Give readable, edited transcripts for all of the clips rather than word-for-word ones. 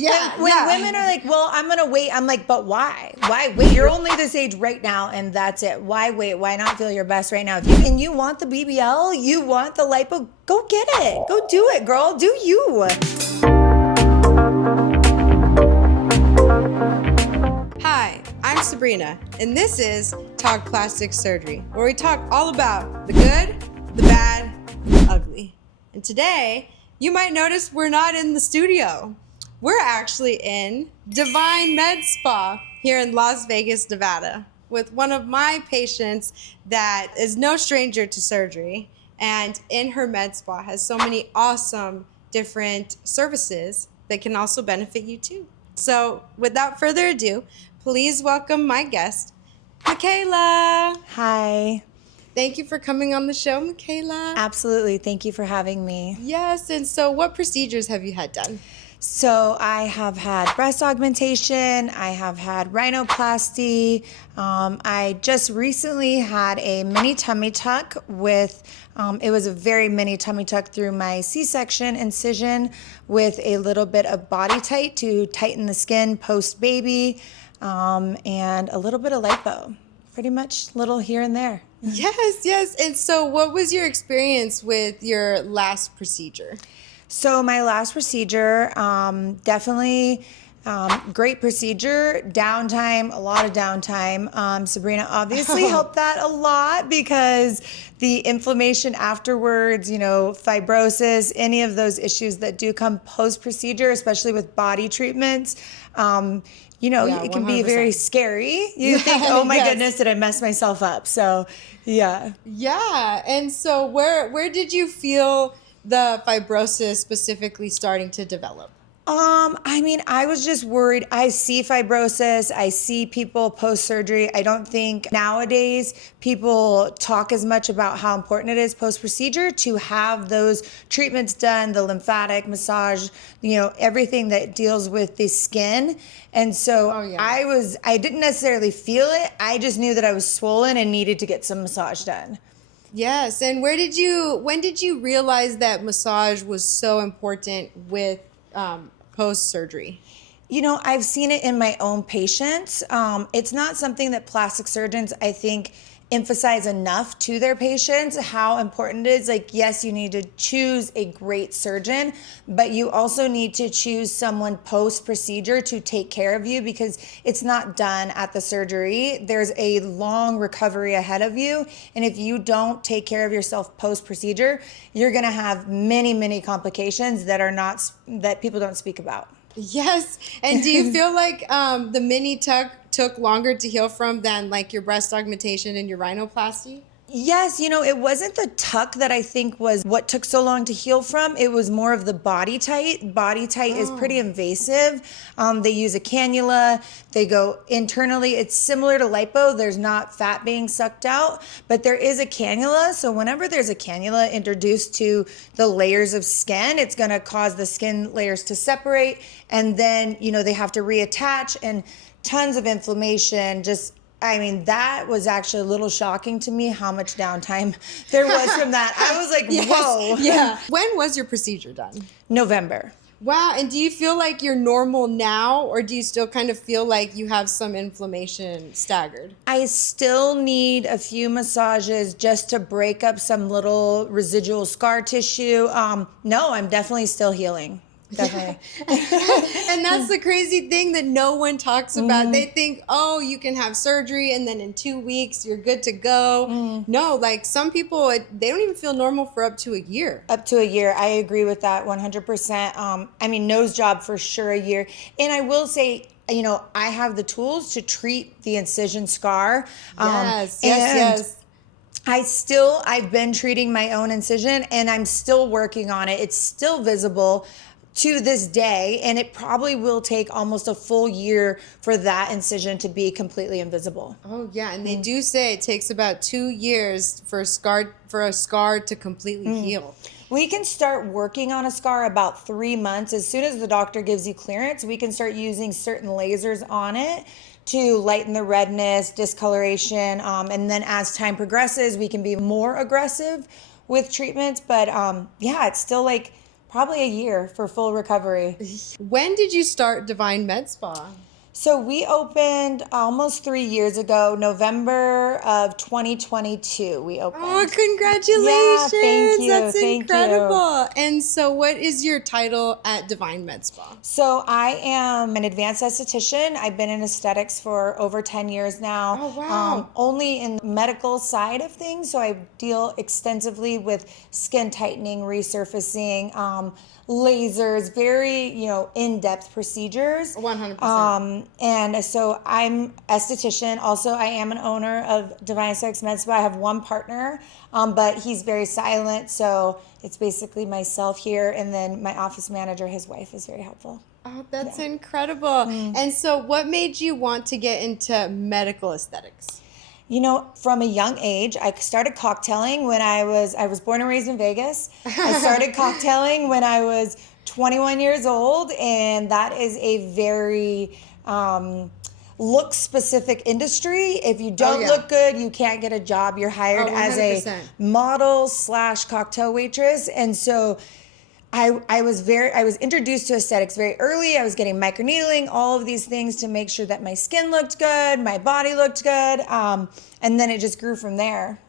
Yeah. When women are like, well, I'm going to wait. I'm like, but why? Why wait? You're only this age right now and that's it. Why wait? Why not feel your best right now? And you want the BBL, you want the lipo, go get it. Go do it, girl. Do you. Hi, I'm Sabrina, and this is Talk Plastic Surgery, where we talk all about the good, the bad, and the ugly. And today, you might notice we're not in the studio. We're actually in Divine Med Spa here in Las Vegas, Nevada, with one of my patients that is no stranger to surgery, and in her med spa has so many awesome different services that can also benefit you too. So without further ado, please welcome my guest, Michaela. Hi. Thank you for coming on the show, Michaela. Absolutely. Thank you for having me. Yes, and so what procedures have you had done? So I have had breast augmentation, I have had rhinoplasty, I just recently had a mini tummy tuck with, it was a very mini tummy tuck through my C-section incision with a little bit of body tight to tighten the skin post-baby, and a little bit of lipo, pretty much little here and there. Yes. And so what was your experience with your last procedure? So my last procedure, definitely great procedure, downtime, a lot of downtime. Sabrina obviously helped that a lot because the inflammation afterwards, fibrosis, any of those issues that do come post-procedure, especially with body treatments, it can be 100%. very scary. You think, oh my goodness, did I mess myself up? So, yeah. Yeah, and so where did you feel the fibrosis specifically starting to develop? I was just worried. I see fibrosis. I see people post-surgery. I don't think nowadays people talk as much about how important it is post-procedure to have those treatments done, the lymphatic massage, everything that deals with the skin. And so I didn't necessarily feel it. I just knew that I was swollen and needed to get some massage done. Yes, and when did you realize that massage was so important with post-surgery? I've seen it in my own patients. It's not something that plastic surgeons, I think, emphasize enough to their patients, how important it is. Like, yes, you need to choose a great surgeon, but you also need to choose someone post-procedure to take care of you because it's not done at the surgery. There's a long recovery ahead of you. And if you don't take care of yourself post-procedure, you're going to have many, many complications that people don't speak about. Yes. And do you feel like the mini tuck took longer to heal from than like your breast augmentation and your rhinoplasty? Yes, it wasn't the tuck that I think was what took so long to heal from. It was more of the body tight. Body tight is pretty invasive. They use a cannula. They go internally. It's similar to lipo. There's not fat being sucked out, but there is a cannula. So whenever there's a cannula introduced to the layers of skin, it's going to cause the skin layers to separate. And then, they have to reattach and tons of inflammation. That was actually a little shocking to me how much downtime there was from that. I was like, whoa. Yeah. When was your procedure done? November. Wow. And do you feel like you're normal now, or do you still kind of feel like you have some inflammation staggered? I still need a few massages just to break up some little residual scar tissue. No, I'm definitely still healing. Definitely. And that's the crazy thing that no one talks about. They think, oh, you can have surgery and then in 2 weeks you're good to go. No, like some people, they don't even feel normal for up to a year. Up to a year. I agree with that 100%. Nose job for sure a year. And I will say, I have the tools to treat the incision scar. Yes. I've been treating my own incision and I'm still working on it. It's still visible to this day, and it probably will take almost a full year for that incision to be completely invisible. Oh yeah, and they do say it takes about 2 years for a scar to completely heal. We can start working on a scar about 3 months. As soon as the doctor gives you clearance, we can start using certain lasers on it to lighten the redness, discoloration, and then as time progresses, we can be more aggressive with treatments. But it's still like probably a year for full recovery. When did you start Divine Med Spa? So we opened almost 3 years ago, November of 2022. We opened. Oh, congratulations! Yeah, thank you. That's Thank incredible. And so, what is your title at Divine Med Spa? So I am an advanced esthetician. I've been in aesthetics for over 10 years now. Oh, wow. Only in the medical side of things. So I deal extensively with skin tightening, resurfacing, lasers, very, in-depth procedures. 100%. And so I'm esthetician. Also, I am an owner of Divine Aesthetics Med Spa. I have one partner, but he's very silent. So it's basically myself here, and then my office manager, his wife, is very helpful. Oh, that's incredible. And so what made you want to get into medical aesthetics? From a young age, I started cocktailing when I was born and raised in Vegas. I started cocktailing when I was 21 years old, and that is a very look specific industry. If you don't look good, you can't get a job. You're hired as a model / cocktail waitress. And so I was introduced to aesthetics very early. I was getting microneedling, all of these things to make sure that my skin looked good, my body looked good. And then it just grew from there.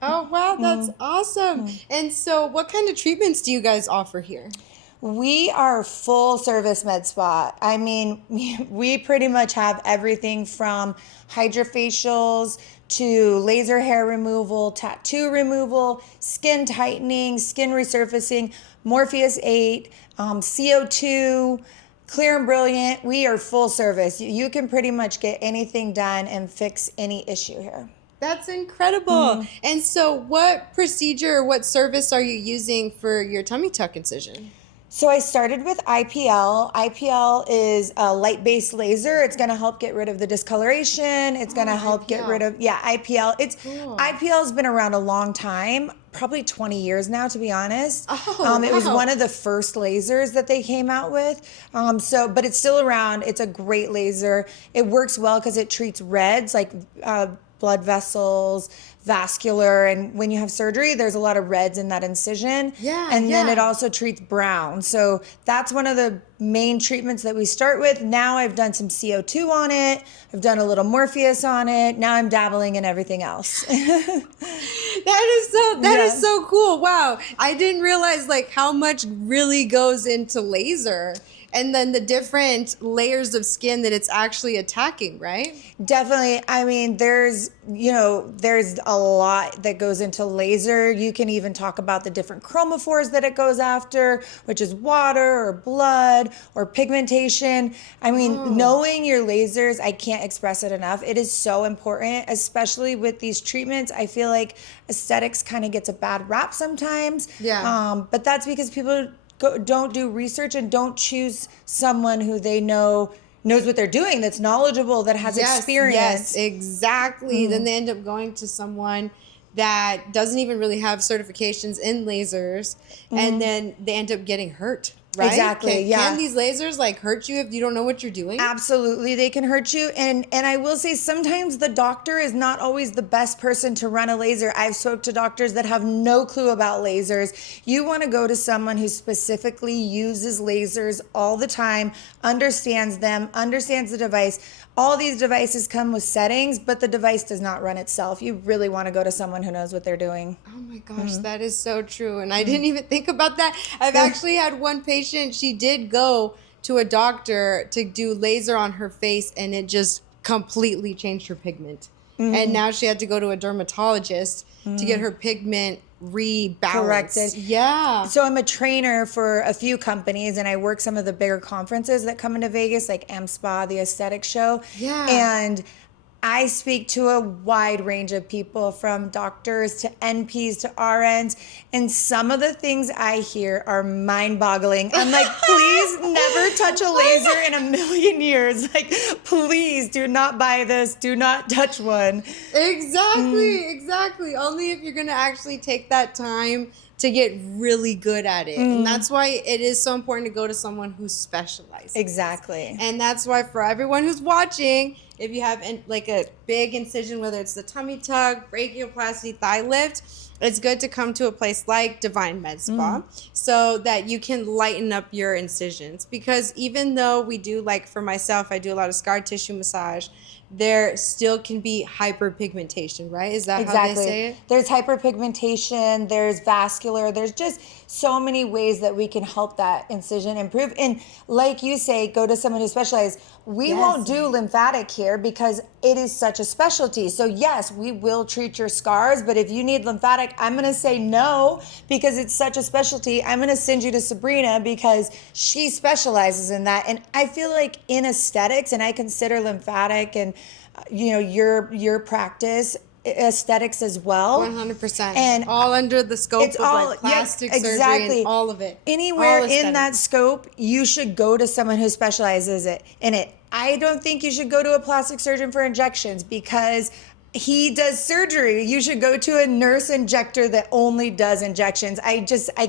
Oh, wow, that's awesome. And so what kind of treatments do you guys offer here? We are full service med spa. I mean, we pretty much have everything from hydrofacials to laser hair removal, tattoo removal, skin tightening, skin resurfacing, Morpheus 8, CO2, Clear and Brilliant. We are full service. You can pretty much get anything done and fix any issue here. That's incredible. And so what procedure, what service are you using for your tummy tuck incision? So I started with IPL. IPL is a light-based laser. It's going to help get rid of the discoloration. It's going to help get rid of, IPL. IPL's been around a long time, probably 20 years now, to be honest. It was one of the first lasers that they came out with. But it's still around. It's a great laser. It works well because it treats reds, like blood vessels, vascular, and when you have surgery, there's a lot of reds in that incision. And then it also treats brown. So that's one of the main treatments that we start with. Now I've done some CO2 on it. I've done a little Morpheus on it. Now I'm dabbling in everything else. That is so cool. Wow. I didn't realize how much really goes into laser. And then the different layers of skin that it's actually attacking, right? Definitely. I mean, there's a lot that goes into laser. You can even talk about the different chromophores that it goes after, which is water or blood or pigmentation. I mean, knowing your lasers, I can't express it enough. It is so important, especially with these treatments. I feel like aesthetics kind of gets a bad rap sometimes. But that's because people don't do research and don't choose someone who they knows what they're doing, that's knowledgeable, that has experience. Yes, exactly. Then they end up going to someone that doesn't even really have certifications in lasers, and then they end up getting hurt. Right? Exactly. Can these lasers hurt you if you don't know what you're doing? Absolutely, they can hurt you. And I will say sometimes the doctor is not always the best person to run a laser. I've spoke to doctors that have no clue about lasers. You want to go to someone who specifically uses lasers all the time, understands them, understands the device. All these devices come with settings, but the device does not run itself. You really want to go to someone who knows what they're doing. Oh my gosh, that is so true. And I didn't even think about that. I've actually had one patient, she did go to a doctor to do laser on her face, and it just completely changed her pigment. And now she had to go to a dermatologist to get her pigment rebalanced. Corrected. Yeah. So I'm a trainer for a few companies, and I work some of the bigger conferences that come into Vegas, like AmSpa, the aesthetic show. Yeah. And I speak to a wide range of people, from doctors to NPs to RNs, and some of the things I hear are mind-boggling. I'm like, please never touch a laser in a million years. Like, please do not buy this. Do not touch one. Exactly. Only if you're going to actually take that time to get really good at it. And that's why it is so important to go to someone who specializes. Exactly. And that's why for everyone who's watching, if you have like a big incision, whether it's the tummy tuck, brachioplasty, thigh lift, it's good to come to a place like Divine Med Spa so that you can lighten up your incisions. Because even though we do, like for myself, I do a lot of scar tissue massage, there still can be hyperpigmentation, right? Is that how they say it? There's hyperpigmentation, there's vascular, there's just so many ways that we can help that incision improve. And like you say, go to someone who specializes. We won't do lymphatic here because it is such a specialty. So yes, we will treat your scars, but if you need lymphatic, I'm going to say no because it's such a specialty. I'm going to send you to Sabrina because she specializes in that. And I feel like in aesthetics, and I consider lymphatic and your practice aesthetics as well. 100%. And all under the scope of like plastic surgery and all of it. Anywhere in that scope, you should go to someone who specializes in it. I don't think you should go to a plastic surgeon for injections because he does surgery. You should go to a nurse injector that only does injections. I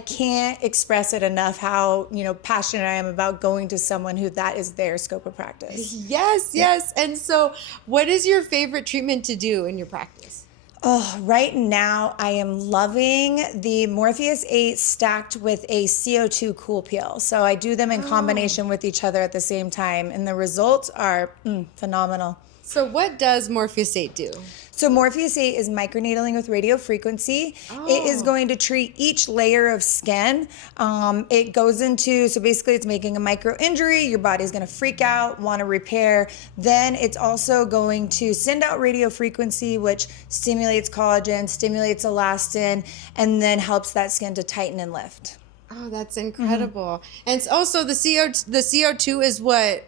can't express it enough how, passionate I am about going to someone who that is their scope of practice. Yes. And so what is your favorite treatment to do in your practice? Oh, right now I am loving the Morpheus 8 stacked with a CO2 cool peel. So I do them in combination with each other at the same time. And the results are phenomenal. So what does Morpheus 8 do? So Morpheus 8 is microneedling with radio frequency. It is going to treat each layer of skin. It goes into, so basically it's making a micro injury. Your body's going to freak out, want to repair. Then it's also going to send out radio frequency, which stimulates collagen, stimulates elastin, and then helps that skin to tighten and lift. Oh, that's incredible. And also the CO2 is what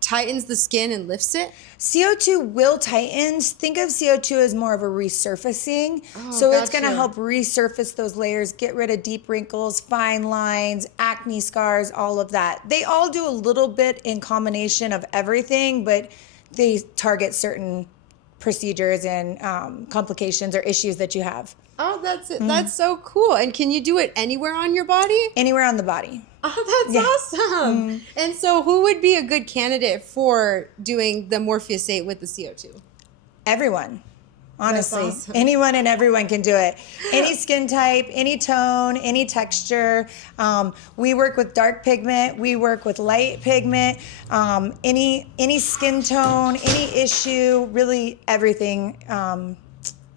tightens the skin and lifts it? CO2 will tighten. Think of CO2 as more of a resurfacing. It's going to help resurface those layers, get rid of deep wrinkles, fine lines, acne scars, all of that. They all do a little bit in combination of everything, but they target certain procedures and complications or issues that you have. Oh, that's so cool. And can you do it anywhere on your body? Anywhere on the body. Oh, that's awesome. And so who would be a good candidate for doing the Morpheus 8 with the CO2? Everyone. Honestly, awesome. Anyone and everyone can do it. Any skin type, any tone, any texture. We work with dark pigment. We work with light pigment. Any skin tone, any issue, really everything,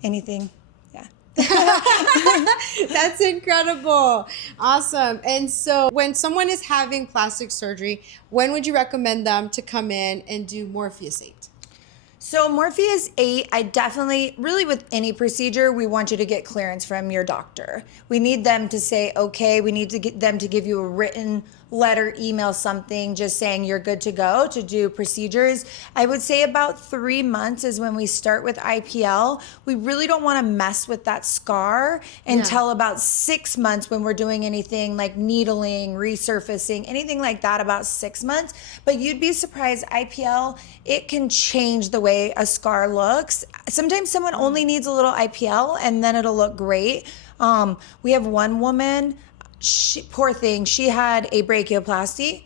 anything. That's incredible. Awesome. And so when someone is having plastic surgery, when would you recommend them to come in and do Morpheus 8? So Morpheus 8, I definitely, really with any procedure, we want you to get clearance from your doctor. We need them to say, okay, we need to get them to give you a written letter, email, something, just saying you're good to go to do procedures. I would say about 3 months is when we start with IPL. We really don't want to mess with that scar until about 6 months when we're doing anything like needling, resurfacing, anything like that, about 6 months. But you'd be surprised, IPL, it can change the way a scar looks. Sometimes someone only needs a little IPL and then it'll look great. We have one woman, poor thing, she had a brachioplasty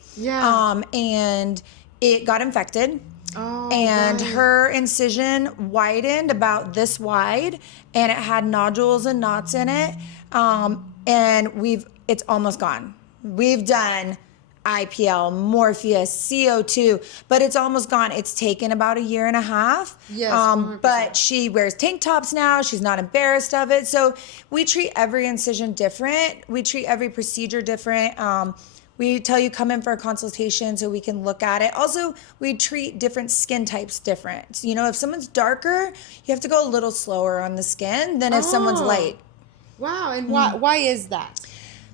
and it got infected. Her incision widened about this wide and it had nodules and knots in it. And it's almost gone. We've done IPL, Morpheus, CO2, but it's almost gone. It's taken about 1.5 years. Yes, but she wears tank tops now. She's not embarrassed of it. So we treat every incision different. We treat every procedure different. We tell you come in for a consultation so we can look at it. Also, we treat different skin types different. You know, if someone's darker, you have to go a little slower on the skin than if someone's light. Wow. And why is that?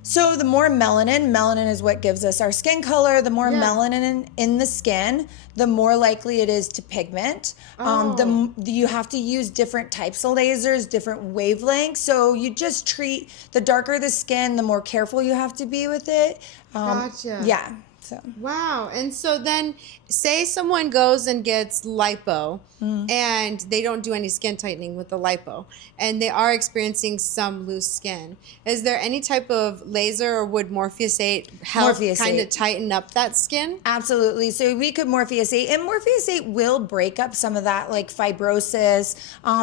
So the more melanin is what gives us our skin color. The more melanin in the skin, the more likely it is to pigment. You have to use different types of lasers, different wavelengths. So you just treat, the darker the skin, the more careful you have to be with it. Gotcha. Yeah. So Wow. And so then say someone goes and gets lipo and they don't do any skin tightening with the lipo and they are experiencing some loose skin. Is there any type of laser or would Morpheus 8 help kind of tighten up that skin? Absolutely. So we could Morpheus 8, and Morpheus 8 will break up some of that like fibrosis.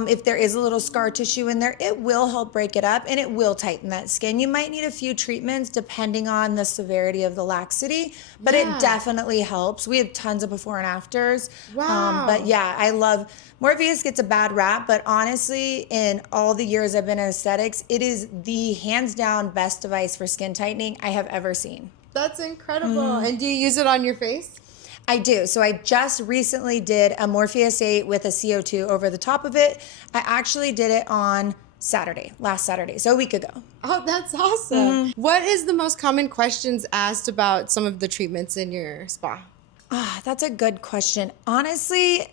If there is a little scar tissue in there, it will help break it up and it will tighten that skin. You might need a few treatments depending on the severity of the laxity, but it definitely helps. We have tons of before and afters. Wow. But yeah, I love Morpheus gets a bad rap, but honestly, in all the years I've been in aesthetics, it is the hands down best device for skin tightening I have ever seen. That's incredible. And do you use it on your face? I do. So I just recently did a Morpheus 8 with a CO2 over the top of it. I actually did it on last Saturday, so a week ago. Oh, that's awesome. What is the most common questions asked about some of the treatments in your spa? That's a good question. Honestly,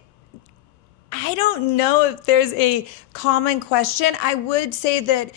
I don't know if there's a common question. I would say that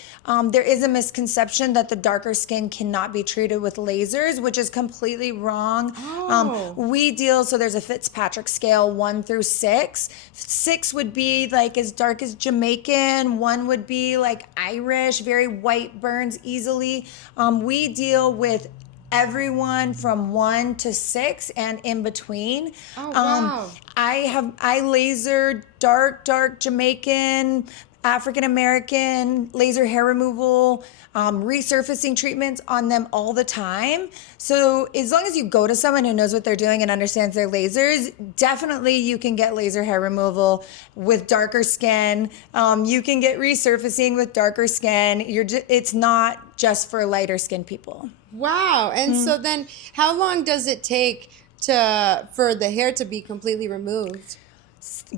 there is a misconception that the darker skin cannot be treated with lasers, which is completely wrong. So there's a Fitzpatrick scale 1 through 6. 6 would be like as dark as Jamaican. 1 would be like Irish, very white, burns easily. We deal with everyone from 1 to 6 and in between. Oh, wow. I laser dark Jamaican, African American, laser hair removal, resurfacing treatments on them all the time. So as long as you go to someone who knows what they're doing and understands their lasers, definitely you can get laser hair removal with darker skin. You can get resurfacing with darker skin. It's not just for lighter skin people. Wow. And so then how long does it take for the hair to be completely removed?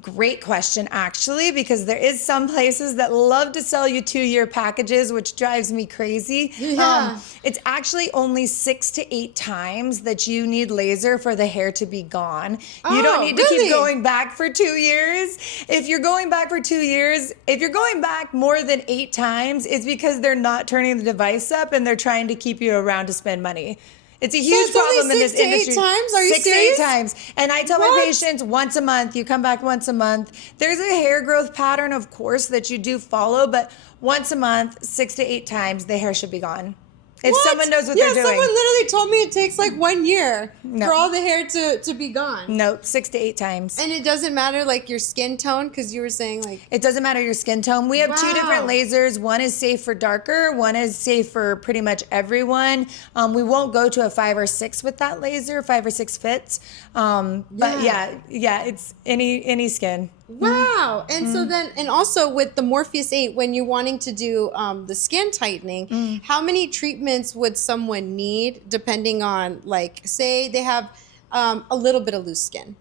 Great question, actually, because there is some places that love to sell you 2-year packages, which drives me crazy. Yeah. It's actually only 6 to 8 times that you need laser for the hair to be gone. You don't need to keep going back for 2 years. If you're going back for 2 years, if you're going back more than 8 times, it's because they're not turning the device up and they're trying to keep you around to spend money. It's a huge problem in this industry. 6 to 8 times? Are you 6 to 8 serious? times. And I tell my patients once a month, you come back once a month. There's a hair growth pattern, of course, that you do follow, but once a month, 6 to 8 times, the hair should be gone. If someone knows what they're doing. Someone literally told me it takes like 1 year for all the hair to be gone. Nope, 6 to 8 times. And it doesn't matter like your skin tone, because you were saying like... It doesn't matter your skin tone. We have 2 different lasers. One is safe for darker. One is safe for pretty much everyone. We won't go to a 5 or 6 with that laser. 5 or 6 fits. But yeah, it's any skin. Wow. And so then, and also with the Morpheus 8, when you're wanting to do the skin tightening, how many treatments would someone need depending on, like, say they have a little bit of loose skin?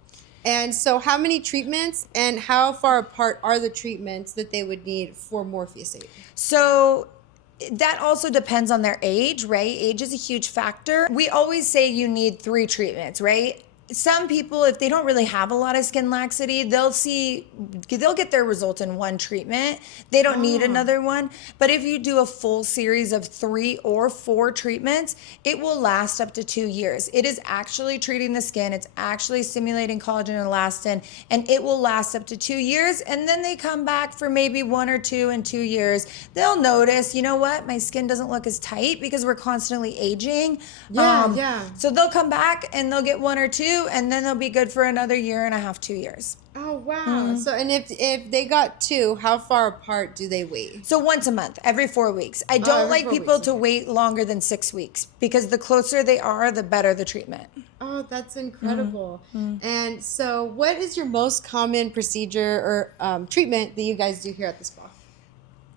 And so how many treatments and how far apart are the treatments that they would need for Morpheus 8? So that also depends on their age, right? Age is a huge factor. We always say you need 3 treatments, right? Some people, if they don't really have a lot of skin laxity, they'll get their result in 1 treatment. They don't need another one. But if you do a full series of 3 or 4 treatments, it will last up to 2 years. It is actually treating the skin. It's actually stimulating collagen and elastin, and it will last up to 2 years. And then they come back for maybe 1 or 2 in 2 years. They'll notice, you know what, my skin doesn't look as tight because we're constantly aging. So they'll come back and they'll get 1 or 2. And then they'll be good for another 1.5 to 2 years. Oh, wow. So, and if they got 2, how far apart do they wait? So once a month, every 4 weeks. I don't like people to wait longer than 6 weeks because the closer they are, the better the treatment. Oh, that's incredible. And so what is your most common procedure or treatment that you guys do here at the spa?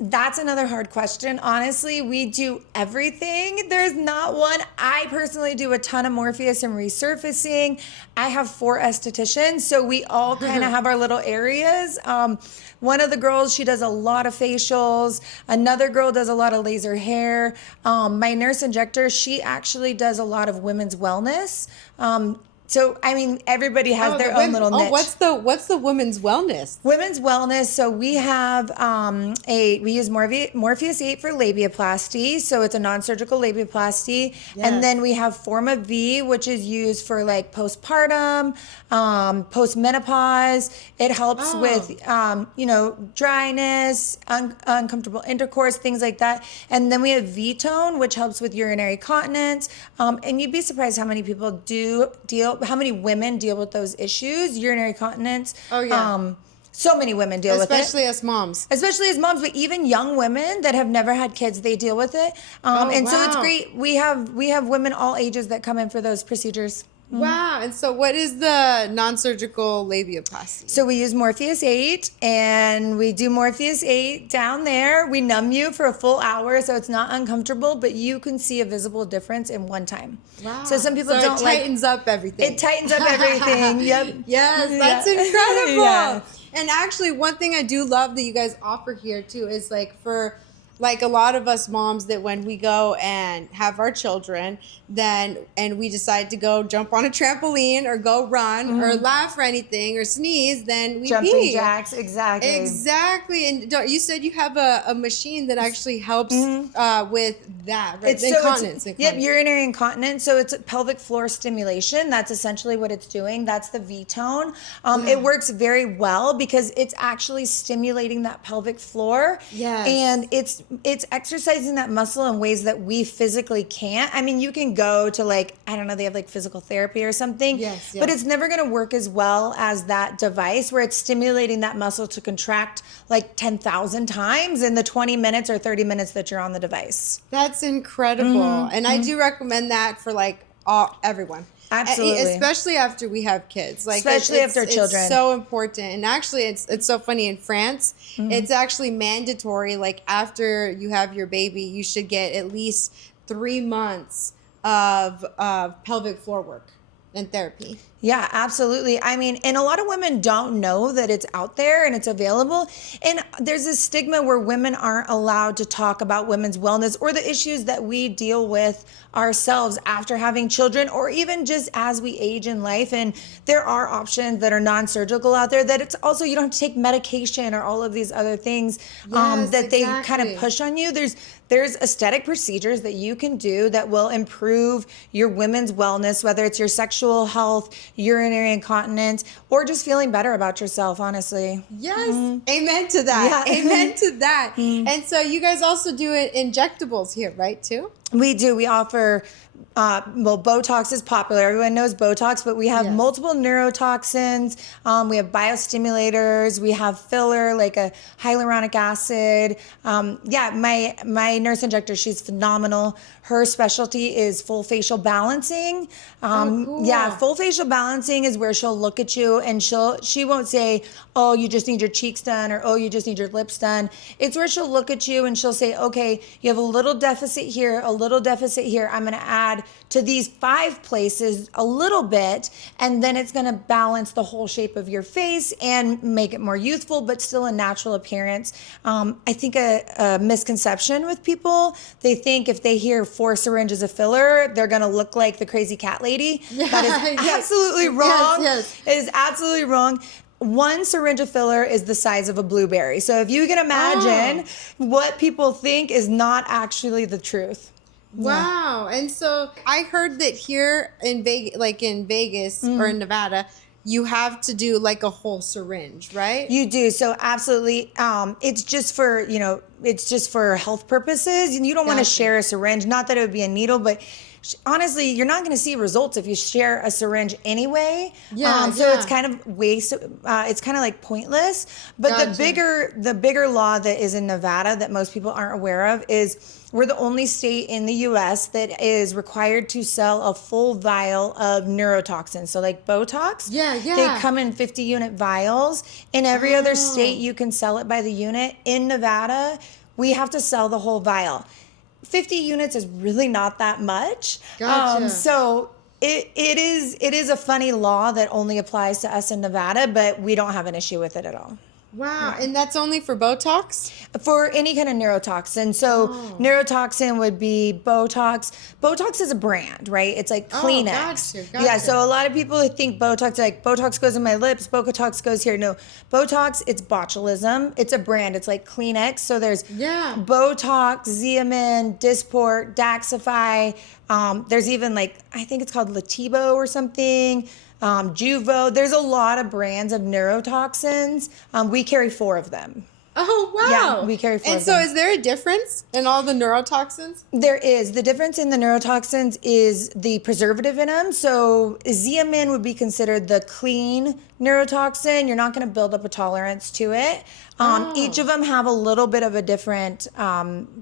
That's another hard question. Honestly, we do everything. There's not one. I personally do a ton of Morpheus and resurfacing. I have 4 estheticians, so we all kind of have our little areas. One of the girls, she does a lot of facials. Another girl does a lot of laser hair. My nurse injector, she actually does a lot of women's wellness. So, I mean, everybody has their the own little niche. What's the women's wellness? Women's wellness. So we have we use Morpheus 8 for labiaplasty. So it's a non-surgical labiaplasty. Yes. And then we have Forma V, which is used for like postpartum, postmenopause. It helps with, dryness, uncomfortable intercourse, things like that. And then we have V-Tone, which helps with urinary continence. And you'd be surprised how many people how many women deal with those issues, urinary continence. Oh, yeah. So many women deal with it. Especially as moms. Especially as moms, but even young women that have never had kids, they deal with it. So it's great. We have women all ages that come in for those procedures. Wow. And so what is the non-surgical labiaplasty? So we use Morpheus 8 and we do Morpheus 8 down there. We numb you for a full hour so it's not uncomfortable, but you can see a visible difference in one time. Wow. So some people don't like... it tightens up everything. It tightens up everything. Yep. Yes, that's incredible. Yeah. And actually, one thing I do love that you guys offer here too is like for like a lot of us moms that when we go and have our children, and we decide to go jump on a trampoline or go run or laugh or anything or sneeze, then we Jumping pee. jacks, exactly. Exactly. And you said you have a machine that actually helps with that, right? It's Incontinence. Yep, urinary incontinence. So it's pelvic floor stimulation. That's essentially what it's doing. That's the V-Tone. It works very well because it's actually stimulating that pelvic floor. Yes. And it's exercising that muscle in ways that we physically can't. I mean, you can go to they have like physical therapy or something. Yes. But it's never going to work as well as that device where it's stimulating that muscle to contract like 10,000 times in the 20 minutes or 30 minutes that you're on the device. That's incredible. And I do recommend that for like everyone. Absolutely. Especially after we have kids. Like especially after children. It's so important. And actually it's so funny in France, it's actually mandatory, like after you have your baby, you should get at least 3 months of pelvic floor work and therapy. Yeah, absolutely. I mean, and a lot of women don't know that it's out there and it's available. And there's this stigma where women aren't allowed to talk about women's wellness or the issues that we deal with ourselves after having children or even just as we age in life. And there are options that are non-surgical out there that it's also, you don't have to take medication or all of these other things that they kind of push on you. There's aesthetic procedures that you can do that will improve your women's wellness, whether it's your sexual health, urinary incontinence, or just feeling better about yourself, honestly. Yes. Amen to that. Yeah. Amen to that. And so you guys also do injectables here, right, too? We do. We offer, Botox is popular. Everyone knows Botox, but we have multiple neurotoxins. We have biostimulators. We have filler, like a hyaluronic acid. My nurse injector, she's phenomenal. Her specialty is full facial balancing. Cool. Yeah, full facial balancing is where she'll look at you and she won't say, oh, you just need your cheeks done or, oh, you just need your lips done. It's where she'll look at you and she'll say, okay, you have a little deficit here, a little deficit here. I'm going to add to these 5 places a little bit, and then it's going to balance the whole shape of your face and make it more youthful, but still a natural appearance. I think a misconception with people, they think if they hear 4 syringes of filler, they're going to look like the crazy cat lady. That is absolutely wrong. Yes. It is absolutely wrong. 1 syringe of filler is the size of a blueberry. So if you can imagine, what people think is not actually the truth. Wow. And so I heard that here in Vegas or in Nevada, you have to do like a whole syringe, right? You do. So absolutely. It's just for, it's just for health purposes. And you don't want to share a syringe. Not that it would be a needle, but honestly, you're not going to see results if you share a syringe anyway. So it's kind of waste. It's kind of like pointless. But the bigger law that is in Nevada that most people aren't aware of is we're the only state in the U.S. that is required to sell a full vial of neurotoxins. So like Botox, they come in 50-unit vials. In every other state, you can sell it by the unit. In Nevada, we have to sell the whole vial. 50 units is really not that much. Gotcha. So it is a funny law that only applies to us in Nevada, but we don't have an issue with it at all. Wow, and that's only for Botox? For any kind of neurotoxin. So neurotoxin would be Botox. Botox is a brand, right? It's like Kleenex. Gotcha. Yeah, so a lot of people think Botox, like Botox goes in my lips, Botox goes here. No, Botox, it's botulism. It's a brand. It's like Kleenex. So there's Botox, Xeomin, Dysport, Daxify. There's even like, I think it's called Latibo or something. Juvo. There's a lot of brands of neurotoxins. We carry 4 of them. Oh, wow. Yeah, we carry 4 And of so them. is there a difference in all the neurotoxins? There is. The difference in the neurotoxins is the preservative in them. So Xeomin would be considered the clean neurotoxin. You're not going to build up a tolerance to it. Each of them have a little bit of a different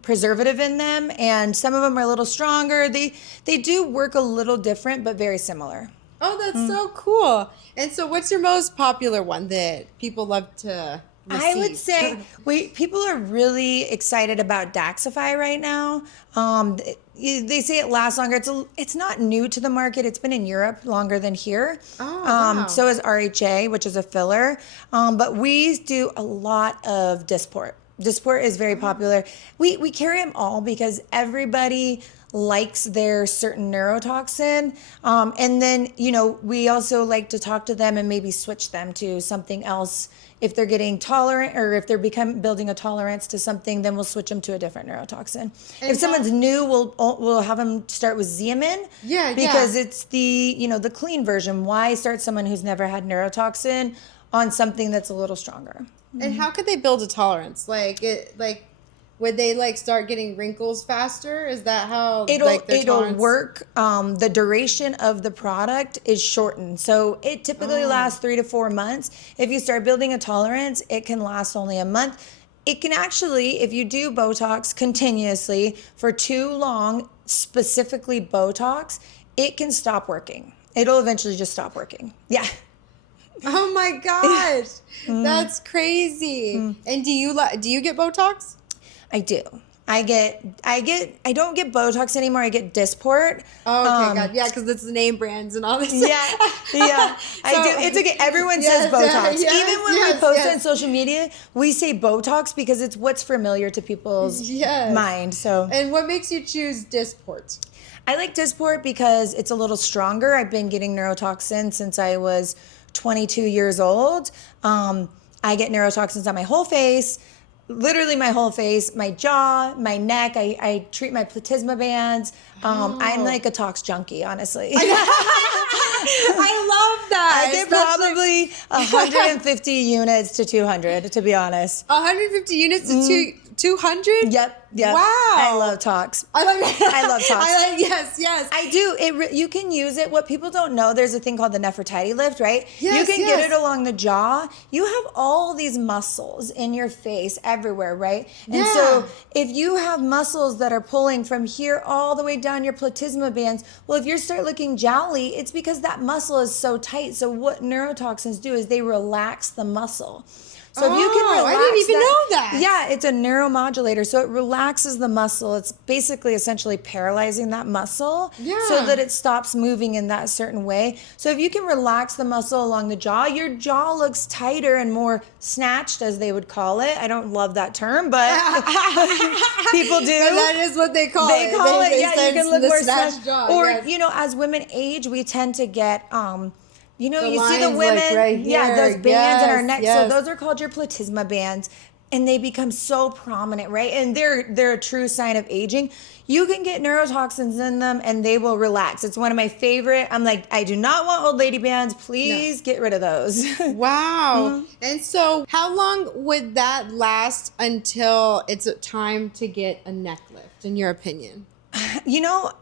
preservative in them, and some of them are a little stronger. They do work a little different, but very similar. Oh, that's so cool. And so what's your most popular one that people love to receive? I would say people are really excited about Daxify right now. They say it lasts longer. It's not new to the market. It's been in Europe longer than here. Wow. So is RHA, which is a filler. But we do a lot of Dysport. Dysport is very popular. We carry them all because everybody likes their certain neurotoxin. And then, we also like to talk to them and maybe switch them to something else. If they're getting tolerant or if they're building a tolerance to something, then we'll switch them to a different neurotoxin. And if someone's new, we'll have them start with Xeomin. Because it's the clean version. Why start someone who's never had neurotoxin on something that's a little stronger? And how could they build a tolerance? Would they start getting wrinkles faster? Is that how it'll work? The duration of the product is shortened, so it typically lasts 3 to 4 months. If you start building a tolerance, it can last only a month. It can actually, if you do Botox continuously for too long, specifically Botox, it can stop working. It'll eventually just stop working. Yeah. Oh my gosh, that's crazy. And do you get Botox? I do. I don't get Botox anymore. I get Dysport. Oh, okay, God. Yeah, because it's the name brands and all this. Yeah. I do. It's okay. Everyone says Botox. Even when we post on social media, we say Botox because it's what's familiar to people's mind. So. And what makes you choose Dysport? I like Dysport because it's a little stronger. I've been getting neurotoxin since I was 22 years old. I get neurotoxins on my whole face. Literally my whole face, my jaw, my neck. I treat my platysma bands. I'm like a tox junkie, honestly. I love that. I get probably 150 units to 200, to be honest. 150 units to 200? Yep. Wow. I love tox. I love tox. Yes. I do. You can use it. What people don't know, there's a thing called the Nefertiti lift, right? Yes, you can get it along the jaw. You have all these muscles in your face everywhere, right? And so if you have muscles that are pulling from here all the way down your platysma bands, well, if you start looking jowly, it's because that muscle is so tight. So what neurotoxins do is they relax the muscle. So if you can relax, I didn't even know that. Yeah, it's a neuromodulator. So it relaxes the muscle. It's basically essentially paralyzing that muscle so that it stops moving in that certain way. So if you can relax the muscle along the jaw, your jaw looks tighter and more snatched, as they would call it. I don't love that term, but people do. But that is what they call it. They call it, you can look more snatched jaw. Or, as women age, we tend to get... you see the women, right here. Those bands in our neck. So those are called your platysma bands, and they become so prominent, right? And they're a true sign of aging. You can get neurotoxins in them, and they will relax. It's one of my favorite. I'm like, I do not want old lady bands. Please get rid of those. Wow. And so, how long would that last until it's time to get a neck lift, in your opinion?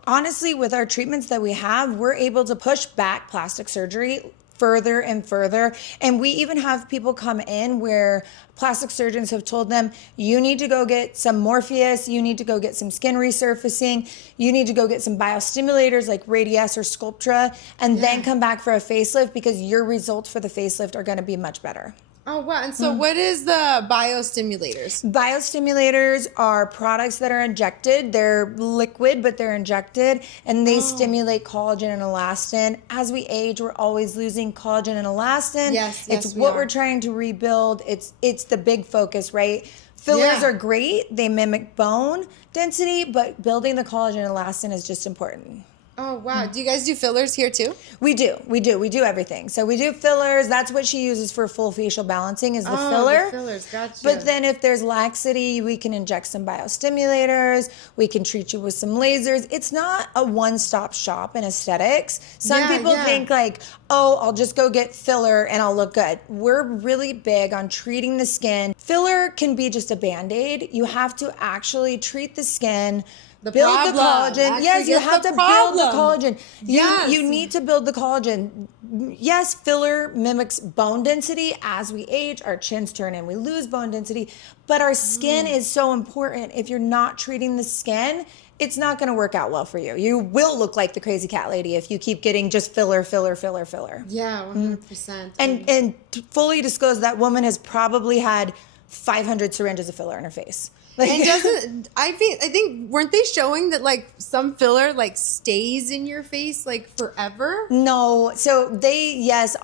Honestly, with our treatments that we have, we're able to push back plastic surgery further and further. And we even have people come in where plastic surgeons have told them, you need to go get some Morpheus, you need to go get some skin resurfacing, you need to go get some biostimulators like Radiesse or Sculptra, and then come back for a facelift because your results for the facelift are going to be much better. Oh, wow. And so what is the biostimulators? Biostimulators are products that are injected. They're liquid, but they're injected, and they stimulate collagen and elastin. As we age, we're always losing collagen and elastin. Yes, it's we what are. we're trying to rebuild. It's the big focus, right? Fillers Yeah. are great. They mimic bone density, but building the collagen and elastin is just important. Oh, wow. Do you guys do fillers here too? We do everything. So we do fillers. That's what she uses for full facial balancing is the filler. The fillers, gotcha. But then if there's laxity, we can inject some biostimulators. We can treat you with some lasers. It's not a one-stop shop in aesthetics. Some people think like, oh, I'll just go get filler and I'll look good. We're really big on treating the skin. Filler can be just a Band-Aid. You have to actually treat the skin, build the collagen. Actually, yes, you get have the to build the problem. collagen. Yes. You need to build the collagen. Yes, filler mimics bone density. As we age, our chins turn and we lose bone density. But our skin is so important. If you're not treating the skin, it's not going to work out well for you. You will look like the crazy cat lady if you keep getting just filler. Yeah, 100%. And to fully disclose, that woman has probably had 500 syringes of filler in her face. Like, and doesn't I think weren't they showing that like some filler like stays in your face like forever? No. So there's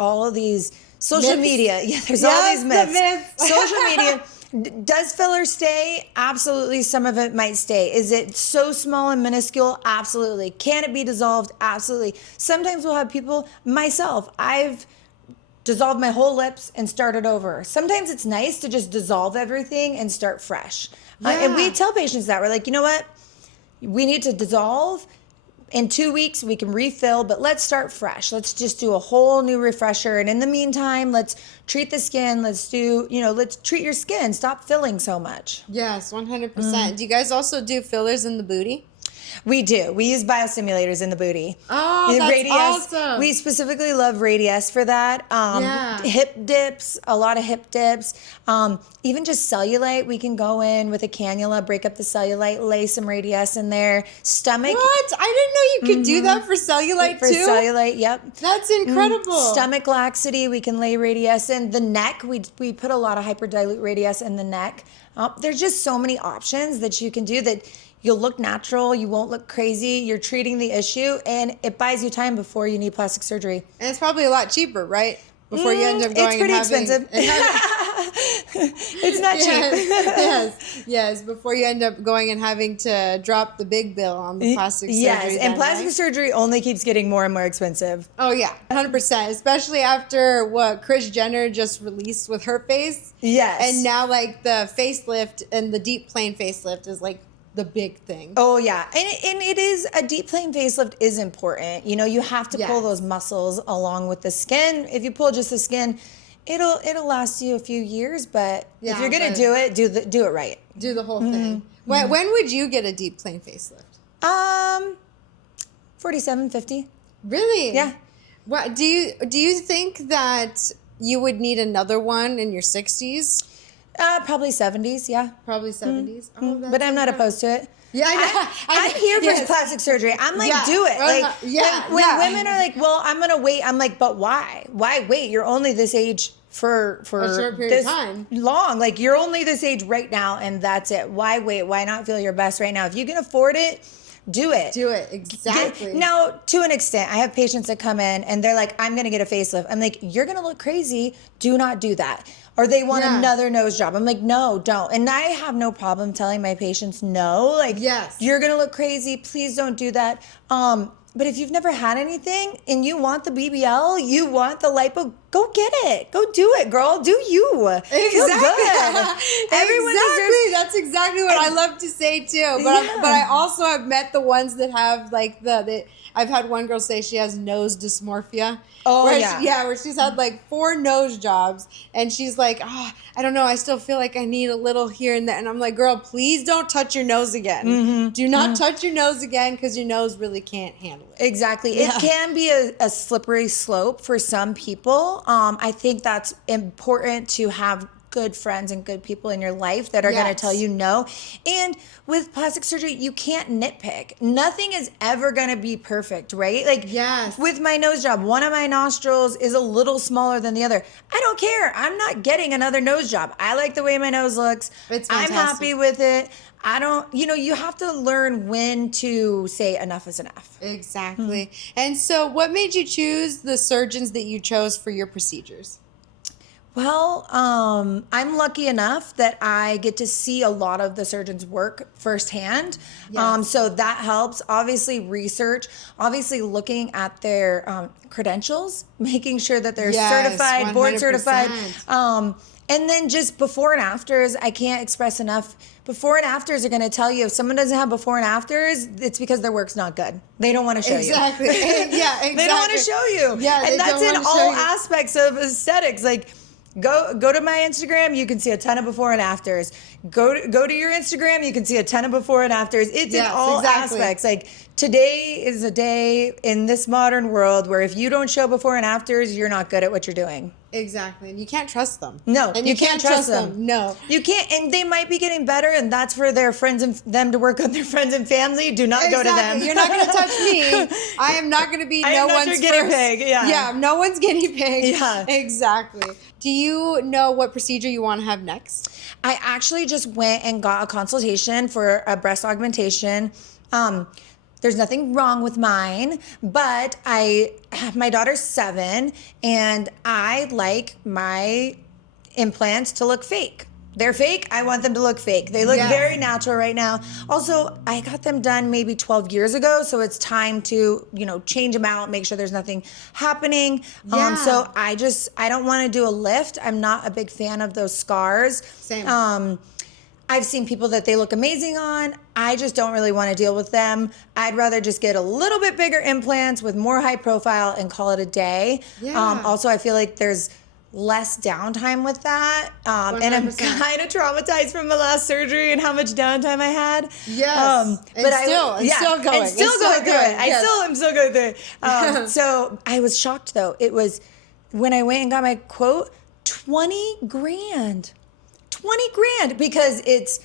all of these social Myths? media. Yeah, there's all these myths. The myths. Social media. Does filler stay? Absolutely. Some of it might stay. Is it so small and minuscule? Absolutely. Can it be dissolved? Absolutely. Sometimes we'll have people, myself, I've dissolve my whole lips and start it over. Sometimes it's nice to just dissolve everything and start fresh. And we tell patients that. We're like, you know what? We need to dissolve. In 2 weeks, we can refill, but let's start fresh. Let's just do a whole new refresher. And in the meantime, let's treat the skin. Let's treat your skin. Stop filling so much. Yes, 100%. Do you guys also do fillers in the booty? We do. We use biostimulators in the booty. Oh, that's awesome. We specifically love Radius for that. Hip dips, a lot of hip dips. Even just cellulite, we can go in with a cannula, break up the cellulite, lay some Radius in there. Stomach. What? I didn't know you could do that for cellulite for too. For cellulite, yep. That's incredible. Stomach laxity, we can lay Radius in. The neck, we put a lot of hyperdilute Radius in the neck. There's just so many options that you can do that. You'll look natural. You won't look crazy. You're treating the issue, and it buys you time before you need plastic surgery. And it's probably a lot cheaper, right? Before you end up going. It's pretty expensive. It's not cheap. Yes. Before you end up going and having to drop the big bill on the plastic surgery. Yes, and plastic surgery only keeps getting more and more expensive. Oh yeah, 100%. Especially after what Kris Jenner just released with her face. Yes. And now like the facelift and the deep plane facelift is like the big thing. Oh yeah, and it is a deep plane facelift is important. You know, you have to pull those muscles along with the skin. If you pull just the skin, it'll last you a few years. But if you're gonna do it, do it right. Do the whole thing. When would you get a deep plane facelift? 47, 50. Really? Yeah. What do you think that you would need another one in your 60s? Probably 70s, yeah. Probably 70s. Oh, but I'm not opposed to it. Yeah, I know. I'm here for plastic surgery. I'm like, do it. Like, when women are like, well, I'm gonna wait. I'm like, but why? Why wait? You're only this age for a short period of time. Long. Like, you're only this age right now, and that's it. Why wait? Why not feel your best right now? If you can afford it, do it. Do it, exactly. Now, to an extent, I have patients that come in and they're like, I'm going to get a facelift. I'm like, you're going to look crazy. Do not do that. Or they want another nose job. I'm like, no, don't. And I have no problem telling my patients no. Like, you're going to look crazy. Please don't do that. But if you've never had anything and you want the BBL, you want the lipo, go get it. Go do it, girl. Do you. Exactly. Feel good. Everyone deserves. That's exactly what I love to say too. But I also have met the ones that have like I've had one girl say she has nose dysmorphia. Oh, where she's had like 4 nose jobs, and she's like, I don't know, I still feel like I need a little here and there. And I'm like, girl, please don't touch your nose again. Do not touch your nose again, because your nose really can't handle it. Exactly. Yeah. It can be a slippery slope for some people. I think that's important to have good friends and good people in your life that are going to tell you no. And with plastic surgery, you can't nitpick. Nothing is ever going to be perfect, right? Like with my nose job, one of my nostrils is a little smaller than the other. I don't care. I'm not getting another nose job. I like the way my nose looks. I'm happy with it. I don't, you have to learn when to say enough is enough. Exactly. And so what made you choose the surgeons that you chose for your procedures? Well, I'm lucky enough that I get to see a lot of the surgeons' work firsthand. So that helps. Obviously, research, obviously looking at their credentials, making sure that they're certified, 100%. Board certified. And then just before and afters, I can't express enough. Before and afters are going to tell you if someone doesn't have before and afters, it's because their work's not good. They don't want to show you. Exactly. They don't want to show you. And that's in all aspects of aesthetics. Like, go to my Instagram, you can see a ton of before and afters. Go to your Instagram, you can see a ton of before and afters. It's in all aspects. Like, today is a day in this modern world where if you don't show before and afters, you're not good at what you're doing. Exactly. And you can't trust them. No, and you can't trust them. No. You can't. And they might be getting better, and that's for their friends and them to work on their friends and family. Do not go to them. You're not going to touch me. I am not going to be no one's your guinea pig. Yeah, no one's guinea pig. Yeah. Exactly. Do you know what procedure you want to have next? I actually just went and got a consultation for a breast augmentation. There's nothing wrong with mine, but my daughter's 7, and I like my implants to look fake. They're fake. I want them to look fake. They look very natural right now. Also, I got them done maybe 12 years ago, so it's time to, change them out, make sure there's nothing happening. So I don't want to do a lift. I'm not a big fan of those scars. Same. I've seen people that they look amazing on. I just don't really want to deal with them. I'd rather just get a little bit bigger implants with more high profile and call it a day. Also, I feel like there's less downtime with that. And I'm kind of traumatized from the last surgery and how much downtime I had. But still going. And still going through it. I am still going through it. So I was shocked though. It was when I went and got my quote, 20 grand. 20 grand because it's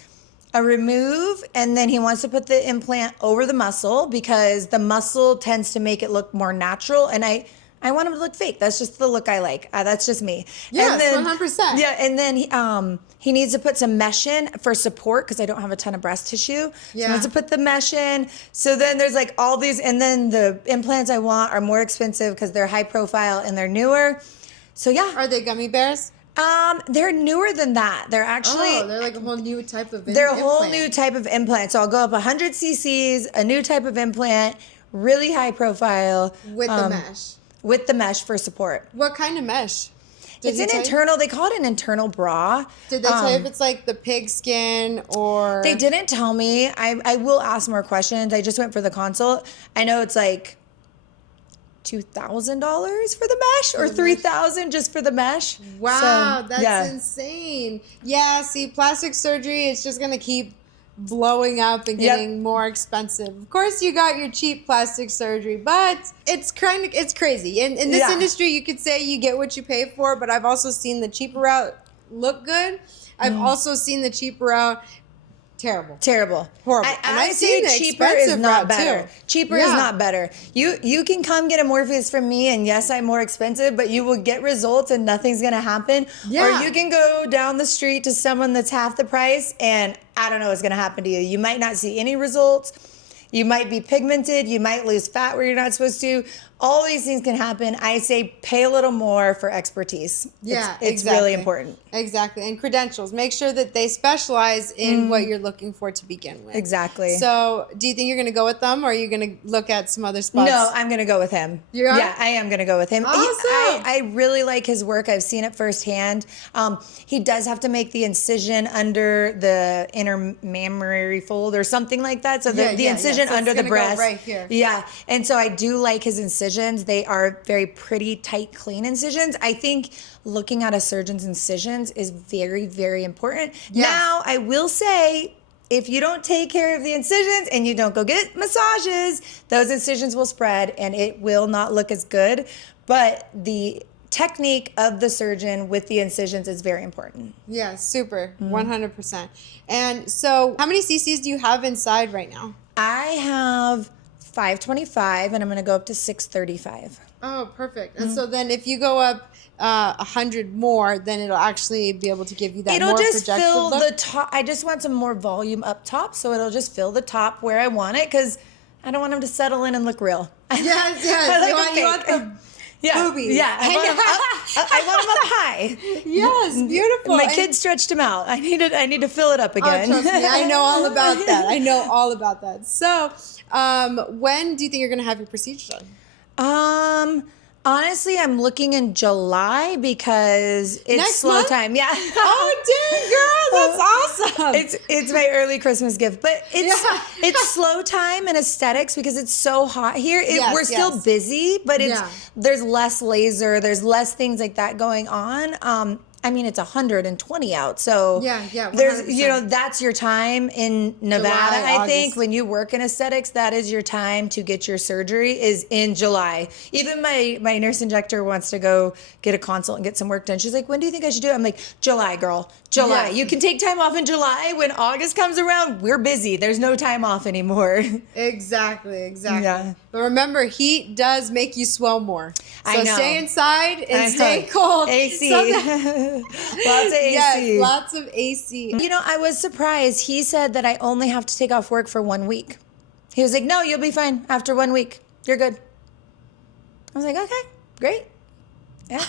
a remove, and then he wants to put the implant over the muscle because the muscle tends to make it look more natural, and I want him to look fake. That's just the look I like. That's just me. Yes, 100%. Yeah, and then he needs to put some mesh in for support because I don't have a ton of breast tissue. So he wants to put the mesh in. So then there's like all these, and then the implants I want are more expensive because they're high profile and they're newer. So yeah. Are they gummy bears? They're newer than that. They're actually... they're like a whole new type of implant. They're a whole new type of implant. So I'll go up 100 cc's, a new type of implant, really high profile. With the mesh. With the mesh for support. What kind of mesh? It's an internal, they call it an internal bra. Did they tell you if it's like the pig skin or... They didn't tell me. I will ask more questions. I just went for the consult. I know it's like $2,000 for the mesh or $3,000 just for the mesh. Wow, that's insane. Yeah, see, plastic surgery, it's just going to keep blowing up and getting more expensive. Of course, you got your cheap plastic surgery, but it's crazy. In this industry, you could say you get what you pay for, but I've also seen the cheaper route look good. I've also seen the cheaper route terrible, horrible. I say cheaper is not better. Cheaper is not better. You can come get a Morpheus from me, and yes, I'm more expensive, but you will get results and nothing's gonna happen. Or you can go down the street to someone that's half the price, and I don't know what's gonna happen to you. You might not see any results. You might be pigmented. You might lose fat where you're not supposed to. All these things can happen. I say pay a little more for expertise. It's really important. Exactly. And credentials. Make sure that they specialize in what you're looking for to begin with. Exactly. So do you think you're going to go with them, or are you going to look at some other spots? No, I'm going to go with him. You are? Yeah, I am going to go with him. Awesome. I really like his work. I've seen it firsthand. He does have to make the incision under the inner mammary fold or something like that. So the incision under the breast. Go right here. Yeah. And so I do like his incisions. They are very pretty, tight, clean incisions. I think looking at a surgeon's incisions is very, very important. Yes. Now, I will say, if you don't take care of the incisions and you don't go get massages, those incisions will spread and it will not look as good. But the technique of the surgeon with the incisions is very important. Yeah, super. 100%. And so how many cc's do you have inside right now? I have 525 and I'm going to go up to 635. Oh, perfect. And so then if you go up 100 more, then it'll actually be able to give you that It'll more just projected fill look? the top. I just want some more volume up top, so it'll just fill the top where I want it, because I don't want them to settle in and look real. Yes, I like you want the boobies. Yeah, I want them up high. Yes, beautiful. My And- kids stretched them out. I need to fill it up Oh, again. trust me, I know all about that. I know all about that. So, when do you think you're going to have your procedure done? Honestly, I'm looking in July because it's Next slow month? time. Yeah. Oh, dang, girl, that's awesome. It's my early Christmas gift, but it's slow time and aesthetics because it's so hot here. We're still busy, but there's less laser, there's less things like that going on. I mean, it's 120 out, so there's 100%. that's your time in Nevada. July, I think August. when you work in aesthetics, that is your time to get your surgery is in July. Even my nurse injector wants to go get a consult and get some work done. She's like, "When do you think I should do it?" I'm like, "July, girl, July. You can take time off in July. When August comes around, we're busy. There's no time off anymore." Exactly. Yeah. But remember, heat does make you swell more. So I know. stay inside and stay cold. AC. Lots of AC. Yes, lots of AC. You know, I was surprised. He said that I only have to take off work for 1 week. He was like, "No, you'll be fine after 1 week. You're good." I was like, "Okay, great." Yeah.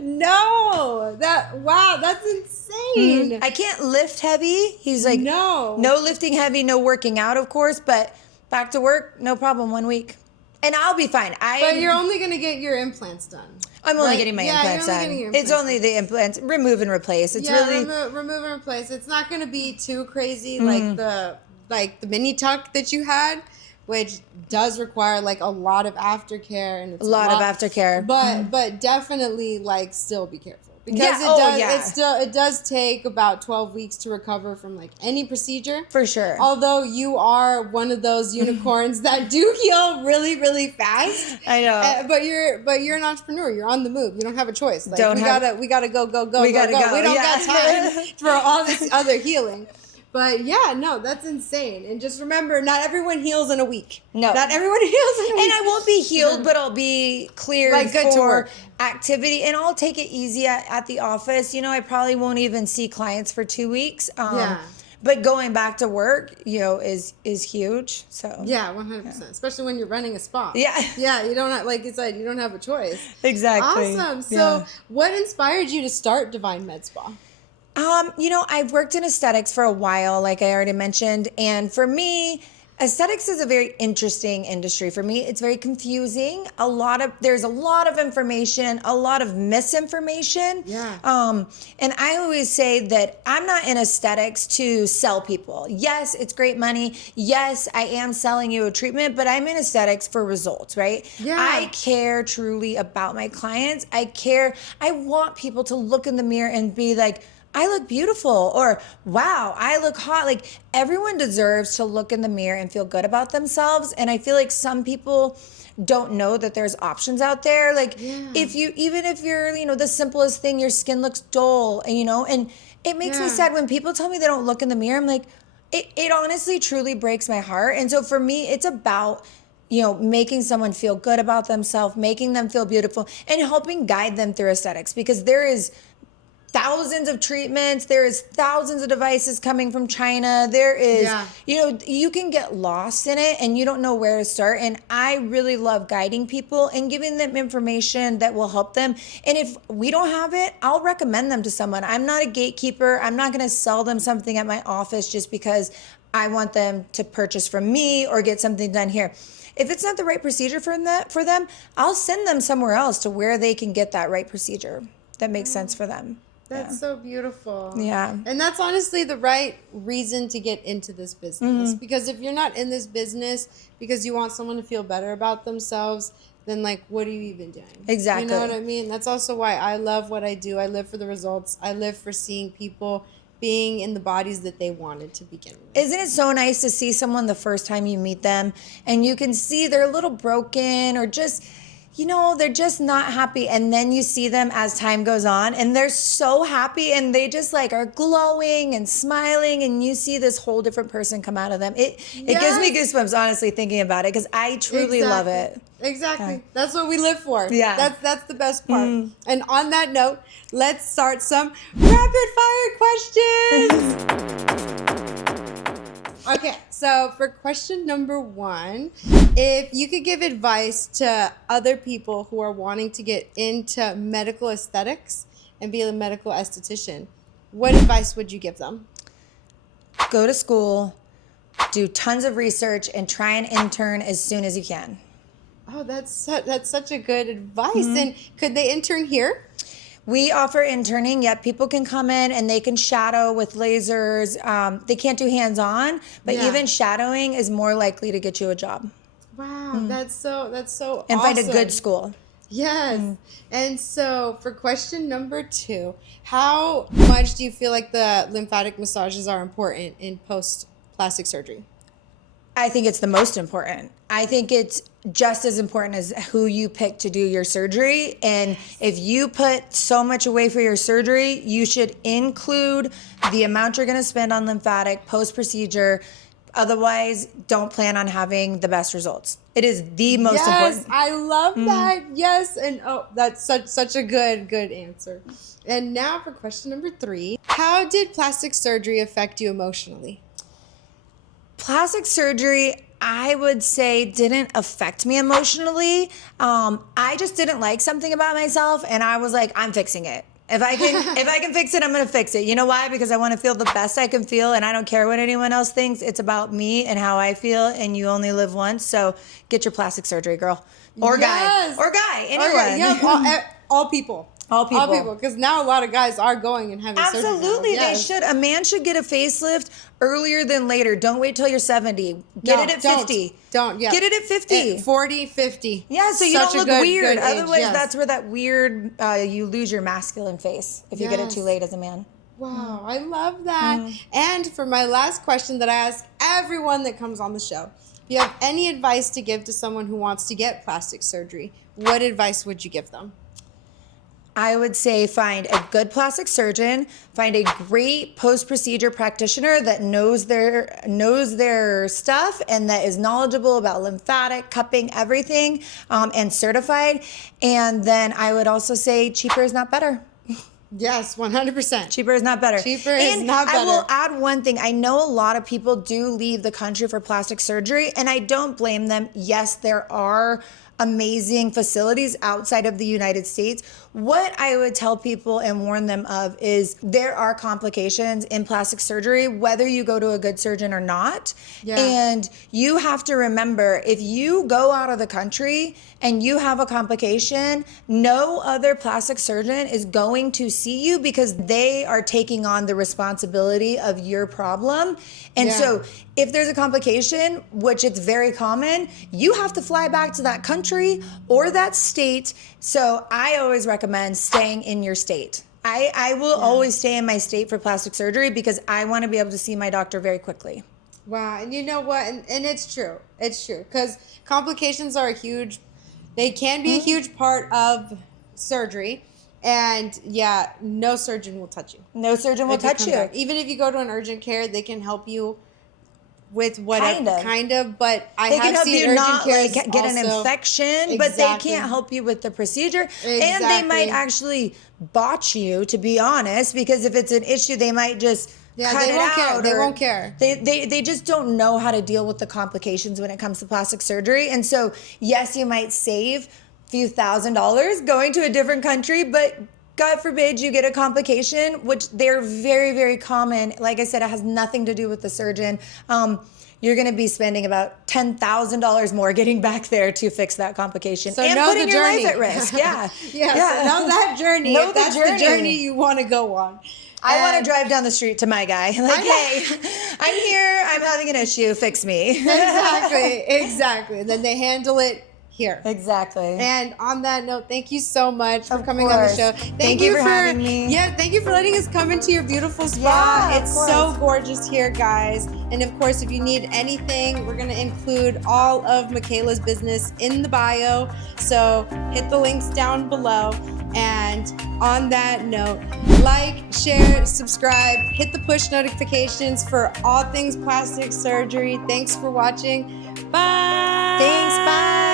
No, that's insane. I can't lift heavy. He's like, No lifting heavy, no working out, of course, but back to work, no problem, 1 week. And I'll be fine. But you're only going to get your implants done. I'm only getting my implants you're only done. getting your It's implants only the implants, remove and replace. It's really remove and replace. It's not going to be too crazy like the mini tuck that you had, which does require like a lot of aftercare and it's a lot of aftercare. But definitely like still be careful because it does take about 12 weeks to recover from like any procedure. For sure. Although you are one of those unicorns that do heal really, really fast. I know. But you're an entrepreneur. You're on the move. You don't have a choice. Like we gotta go. We gotta go. We don't got time for all this other healing. But yeah, no, that's insane. And just remember, not everyone heals in a week. No. Not everyone heals in a week. And I won't be healed, but I'll be cleared Like, good to for work. activity. And I'll take it easy at the office. You know, I probably won't even see clients for 2 weeks. But going back to work, you know, is huge. So yeah, 100%. Especially when you're running a spa. Yeah. Yeah, you don't have, like you said, you don't have a choice. Exactly. Awesome. So what inspired you to start Divine Med Spa? You know, I've worked in aesthetics for a while, like I already mentioned. And for me, aesthetics is a very interesting industry. For me, it's very confusing. There's a lot of information, a lot of misinformation. Yeah. And I always say that I'm not in aesthetics to sell people. Yes, it's great money. Yes, I am selling you a treatment, but I'm in aesthetics for results, right? Yeah. I care truly about my clients. I want people to look in the mirror and be like, "I look beautiful," or "Wow, I look hot." Like, everyone deserves to look in the mirror and feel good about themselves. And I feel like some people don't know that there's options out there. Like, even if you're, you know, the simplest thing, your skin looks dull, and, you know, and it makes me sad when people tell me they don't look in the mirror. I'm like, it honestly truly breaks my heart. And so for me, it's about, you know, making someone feel good about themselves, making them feel beautiful, and helping guide them through aesthetics, because there is thousands of treatments. There is thousands of devices coming from China. There is, you know, you can get lost in it and you don't know where to start. And I really love guiding people and giving them information that will help them. And if we don't have it, I'll recommend them to someone. I'm not a gatekeeper. I'm not going to sell them something at my office just because I want them to purchase from me or get something done here. If it's not the right procedure for them, I'll send them somewhere else to where they can get that right procedure that makes sense for them. That's so beautiful. Yeah. And that's honestly the right reason to get into this business. Because if you're not in this business because you want someone to feel better about themselves, then like, what are you even doing? Exactly. You know what I mean? That's also why I love what I do. I live for the results. I live for seeing people being in the bodies that they wanted to begin with. Isn't it so nice to see someone the first time you meet them and you can see they're a little broken or just, they're just not happy. And then you see them as time goes on and they're so happy and they just like are glowing and smiling and you see this whole different person come out of them. It gives me goosebumps, honestly, thinking about it because I truly love it. Exactly. Yeah. That's what we live for. Yeah. That's the best part. And on that note, let's start some rapid fire questions. Okay, so for question number 1, if you could give advice to other people who are wanting to get into medical aesthetics and be a medical esthetician, what advice would you give them? Go to school, do tons of research, and try and intern as soon as you can. Oh, that's such a good advice. And could they intern here? We offer interning. Yep, people can come in and they can shadow with lasers. They can't do hands-on, but even shadowing is more likely to get you a job. Wow, that's so and awesome. Find a good school. Yes. And so for question number 2, how much do you feel like the lymphatic massages are important in post-plastic surgery? I think it's the most important. I think it's just as important as who you pick to do your surgery. And if you put so much away for your surgery, you should include the amount you're going to spend on lymphatic post-procedure. Otherwise, don't plan on having the best results. It is the most important. Yes, I love that. Yes, and that's such a good answer. And now for question number 3, how did plastic surgery affect you emotionally? Plastic surgery, I would say, didn't affect me emotionally. I just didn't like something about myself, and I was like, I'm fixing it. If I can fix it, I'm gonna fix it. You know why? Because I want to feel the best I can feel, and I don't care what anyone else thinks. It's about me and how I feel, and you only live once. So get your plastic surgery, girl, or guy, anyone. Okay, yeah, all people. All people. Because now a lot of guys are going and having surgery. Absolutely, Yes. they should. A man should get a facelift earlier than later. Don't wait till you're 70. Get it at 50. Don't, yeah. Get it at 50. 40, 50. Yeah, so you don't look weird. Good age, Otherwise, that's where that weird, you lose your masculine face if you get it too late as a man. Wow, I love that. And for my last question that I ask everyone that comes on the show, if you have any advice to give to someone who wants to get plastic surgery, what advice would you give them? I would say find a good plastic surgeon, find a great post-procedure practitioner that knows their stuff and that is knowledgeable about lymphatic, cupping, everything, and certified. And then I would also say cheaper is not better. Yes, 100%. Cheaper is not better. Cheaper is not better. I will add one thing. I know a lot of people do leave the country for plastic surgery, and I don't blame them. Yes, there are amazing facilities outside of the United States. What I would tell people and warn them of is there are complications in plastic surgery, whether you go to a good surgeon or not. Yeah. And you have to remember, if you go out of the country and you have a complication, no other plastic surgeon is going to see you because they are taking on the responsibility of your problem. And so if there's a complication, which it's very common, you have to fly back to that country or that state. So I always recommend staying in your state. I will always stay in my state for plastic surgery because I want to be able to see my doctor very quickly. Wow. And you know what? And it's true. It's true. Because complications are they can be a huge part of surgery. And yeah, no surgeon will touch you. No surgeon will touch you. Even if you go to an urgent care, they can help you with whatever kind of, but they can help you not get an infection, but they can't help you with the procedure. And they might actually botch you, to be honest, because if it's an issue, they might just cut it out. They won't care. They just don't know how to deal with the complications when it comes to plastic surgery. And so, yes, you might save a few $1,000s going to a different country, but God forbid you get a complication, which they're very, very common. Like I said, it has nothing to do with the surgeon. You're going to be spending about $10,000 more getting back there to fix that complication and putting your life at risk. Yeah. So know that journey. If that's the journey you want to go on. I want to drive down the street to my guy. Like, hey, I'm here. I'm having an issue. Fix me. Exactly. And then they handle it here. Exactly. And on that note, thank you so much for Of coming on the course. show. Thank you for having me. Yeah, thank you for letting us come into your beautiful spa. Yeah, of It's course. so gorgeous here, guys. And of course, if you need anything, we're gonna include all of Michaela's business in the bio. So hit the links down below. And on that note, like, share, subscribe, hit the push notifications for all things plastic surgery. Thanks for watching. Bye. Thanks. Bye.